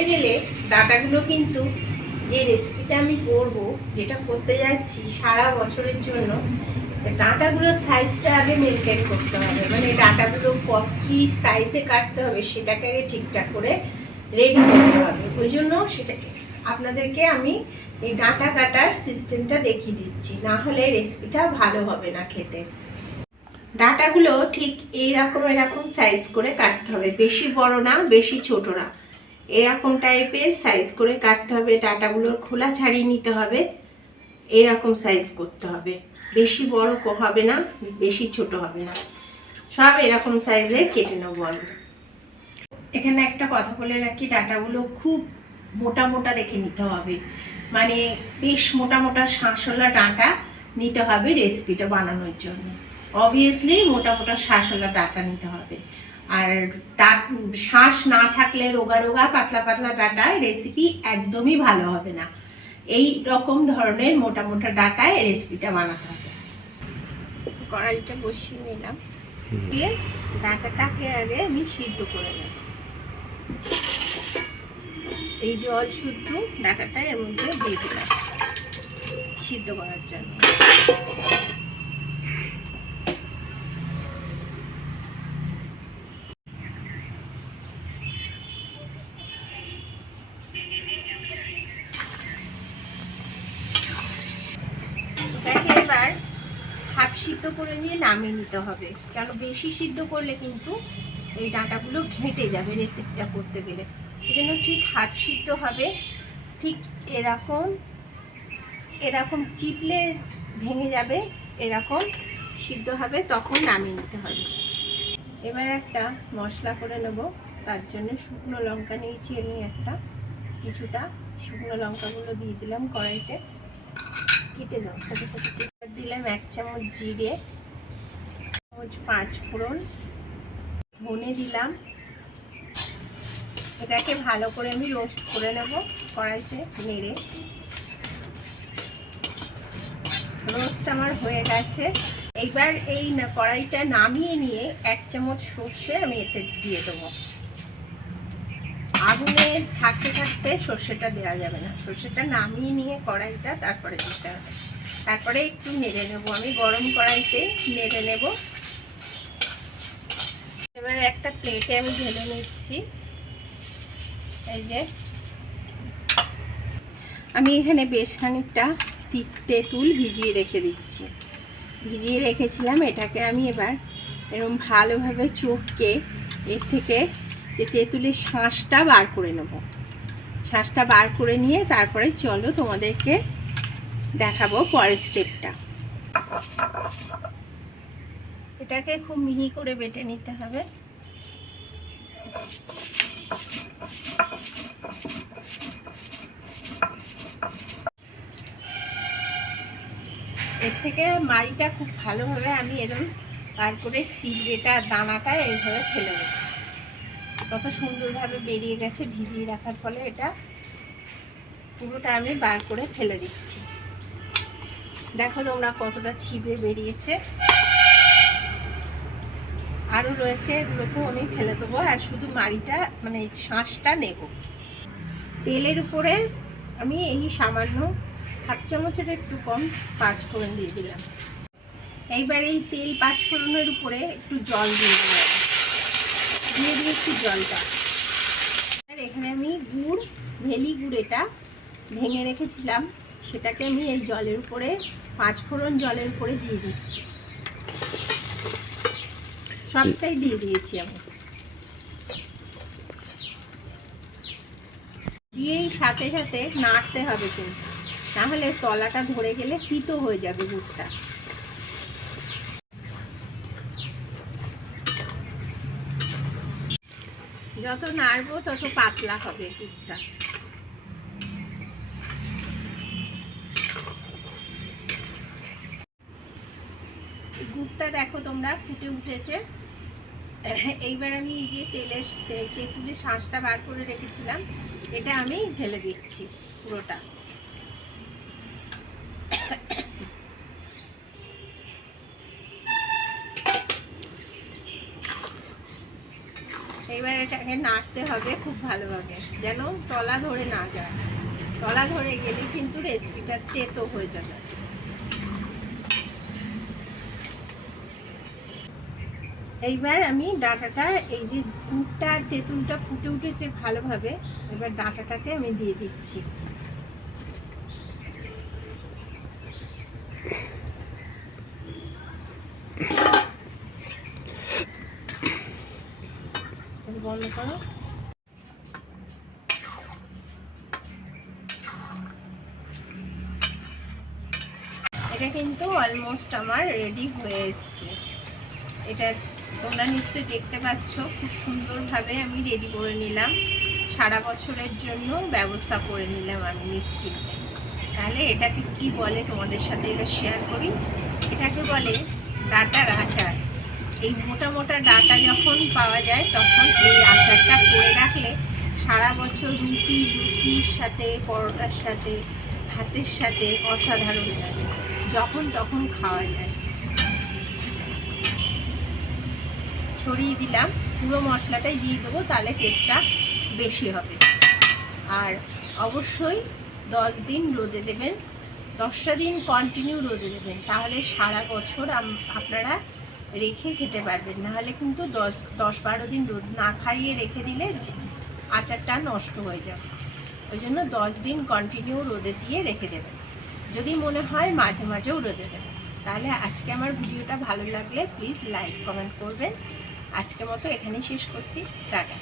করতে গেলে ডাটাগুলো কিন্তু যে রেসিপিটা আমি করব, যেটা করতে যাচ্ছি সারা বছরের জন্য ডাটাগুলোর সাইজটা আগে মেনটেন করতে হবে। মানে ডাটাগুলো কী সাইজে কাটতে হবে সেটাকে আগে ঠিকঠাক করে রেডি করতে হবে। ওই জন্য সেটাকে আপনাদেরকে আমি এই ডাটা কাটার সিস্টেমটা দেখিয়ে দিচ্ছি। না হলে রেসিপিটা ভালো হবে না খেতে। ডাটাগুলো ঠিক এইরকম এরকম সাইজ করে কাটতে হবে। বেশি বড় না, বেশি ছোট না। এরকম টাইপের সাইজ করে কাটতে হবে, ডাটাগুলোর খোলা ছাড়িয়ে নিতে হবে, এরকম সাইজ করতে হবে। বেশি বড় হবে না, বেশি ছোট হবে না। সব এরকম সাইজে কেটে নেব আমি। এখানে একটা কথা বলে রাখি, ডাটাগুলো খুব মোটা মোটা দেখে নিতে হবে। মানে বেশ মোটা মোটা শাঁসওয়ালা ডাঁটা নিতে হবে রেসিপিটা বানানোর জন্য। অবভিয়াসলি মোটা মোটা শাঁসওয়ালা ডাঁটা নিতে হবে। আর ডা- শাঁস না থাকলে রোগা রোগা পাতলা পাতলা ডাটায় রেসিপি একদমই ভালো হবে না। এই রকম ধরনের মোটা মোটা ডাটায় রেসিপিটা বানাতে হবে। কড়াইটা বসিয়ে নিলাম। দিয়ে ডাটাটাকে আগে আমি সিদ্ধ করে নেব। এই জল শুদ্ধ ডাটাটা এর মধ্যে দিয়ে দিলাম সিদ্ধ করার জন্য। এটাকে এবার হাফ সিদ্ধ করে নিয়ে নামিয়ে নিতে হবে। কেন বেশি সিদ্ধ করলে কিন্তু এই ডাঁটাগুলো ঘেঁটে যাবে রেসিপিটা করতে গেলে। এই জন্য ঠিক হাফ সিদ্ধ হবে। ঠিক এরকম এরকম চিপলে ভেঙে যাবে, এরকম সিদ্ধ হবে, তখন নামিয়ে নিতে হবে। এবার একটা মশলা করে নেব। তার জন্য শুকনো লঙ্কা নিয়েছি আমি একটা। কিছুটা শুকনো লঙ্কাগুলো দিয়ে দিলাম কড়াইতে। কেটে দাও। সাথে সাথে দিলাম এক চামচ জিরে চামচ পাঁচ ফোড়ন, ধনে দিলাম। এটাকে ভালো করে আমি রোস্ট করে নেব কড়াইতে নেড়ে। রোস্ট আমার হয়ে গেছে। এইবার এই কড়াইটা নামিয়ে নিয়ে এক চামচ সর্ষে আমি এতে দিয়ে দেবো। আগুনে থাকতে থাকতে সর্ষেটা দেওয়া যাবে না। সর্ষেটা নামিয়ে নিয়ে কড়াইটা তারপরে দিতে হবে। তারপরে একটু নেড়ে নেব। আমি গরম কড়াইতে নেড়ে নেব। এবার একটা প্লেটে আমি ঢেলে নিচ্ছি। এই যে। আমি এখানে বেশ খানিকটা তেঁতুল ভিজিয়ে রেখে দিচ্ছি। ভিজিয়ে রেখেছিলাম। এটাকে আমি এবার এরকম ভালোভাবে চোখকে এর থেকে যে তেঁতুলের শাঁসটা বার করে নেব। শাঁসটা বার করে নিয়ে তারপরে চলো তোমাদেরকে দেখাবো পরের স্টেপটা এটাকে খুব মিহি করে বেটে নিতে হবে। এর থেকে মাড়িটা খুব ভালোভাবে আমি এরকম বার করে ছিবড়েটা, দানাটা এইভাবে ফেলে দেবো। কত সুন্দরভাবে বেরিয়ে গেছে, ভিজিয়ে রাখার ফলে এটা পুরোটা আমি বার করে ফেলে দিচ্ছি। দেখো তোমরা কতটা ছিপে বেরিয়েছে। আরও রয়েছে এগুলোকেও আমি ফেলে দেবো আর শুধু মাড়িটা মানে শাঁসটা নেব। তেলের উপরে আমি এই সামান্য হাফ চামচের একটু কম পাঁচ ফোড়ন দিয়ে দিলাম। এইবার এই তেল পাঁচ ফোড়নের উপরে একটু জল দিয়ে দিলাম। দিয়ে দিয়েছি জলটা। আর এখানে আমি গুড়, ভেলি গুড় এটা ভেঙে রেখেছিলাম। সেটাকে আমি এই জলের উপরে, পাঁচ ফোড়ন জলের উপরে দিয়ে দিচ্ছি। সবটাই দিয়ে দিয়েছি আমি। দিয়েই সাথে সাথে নাড়তে হবে কিন্তু। নাহলে তলাটা ধরে গেলে তিতো হয়ে যাবে গুড়টা। যত নাড়বো, তত পাতলা হবে পিঠা গুড়টা দেখো তোমরা, ফুটে উঠেছে। এইবার আমি এই যে তেলের তেঁতুলের শাঁসটা বার করে রেখেছিলাম, এটা আমি ঢেলে দিচ্ছি পুরোটা। এটাকে নাড়তে হবে খুব ভালোভাবে, যেন তলা ধরে না যায়। তলা ধরে গেলে কিন্তু রেসিপিটা তেতো হয়ে যাবে। এইবার আমি ডাটাটা, এই যে দুধটা আর তেঁতুলটা ফুটে উঠেছে ভালোভাবে, এবার ডাটাটাকে আমি দিয়ে দিচ্ছি। এটা কিন্তু অলমোস্ট আমার রেডি হয়ে এসছে। এটা তোমরা নিশ্চয়ই দেখতে পাচ্ছ, খুব সুন্দরভাবে আমি রেডি করে নিলাম। সারা বছরের জন্য ব্যবস্থা করে নিলাম আমি নিশ্চিন্তে তাহলে এটাকে কি বলে তোমাদের সাথে এটা শেয়ার করি? এটাকে বলে ডাটার আচার। এই মোটা মোটা ডাটা যখন পাওয়া যায়, তখন এই আচারটা করে রাখলে সারা বছর রুটি, লুচির সাথে, পরোটার সাথে, ভাতের সাথে অসাধারণ লাগে, যখন তখন খাওয়া যায়। ছড়িয়ে দিলাম, পুরো মশলাটাই দিয়ে দেবো, তাহলে টেস্টটা বেশি হবে। আর অবশ্যই দশ দিন রোদে দেবেন, দশটা দিন কন্টিনিউ রোদে দেবেন, তাহলে সারা বছর আপনারা রেখে খেতে পারবেন, নাহলে কিন্তু দশ দশ বারো দিন রোদ না খাইয়ে রেখে দিলে আচারটা নষ্ট হয়ে যাবে। ওই জন্য দশ দিন কন্টিনিউ রোদে দিয়ে রেখে দেবেন। যদি মনে হয় মাঝে মাঝেও রোদে দেবেন। তাহলে আজকে আমার ভিডিওটা ভালো লাগলে প্লিজ লাইক কমেন্ট করবেন। আজকে মতো এখানেই শেষ করছি। টাটা।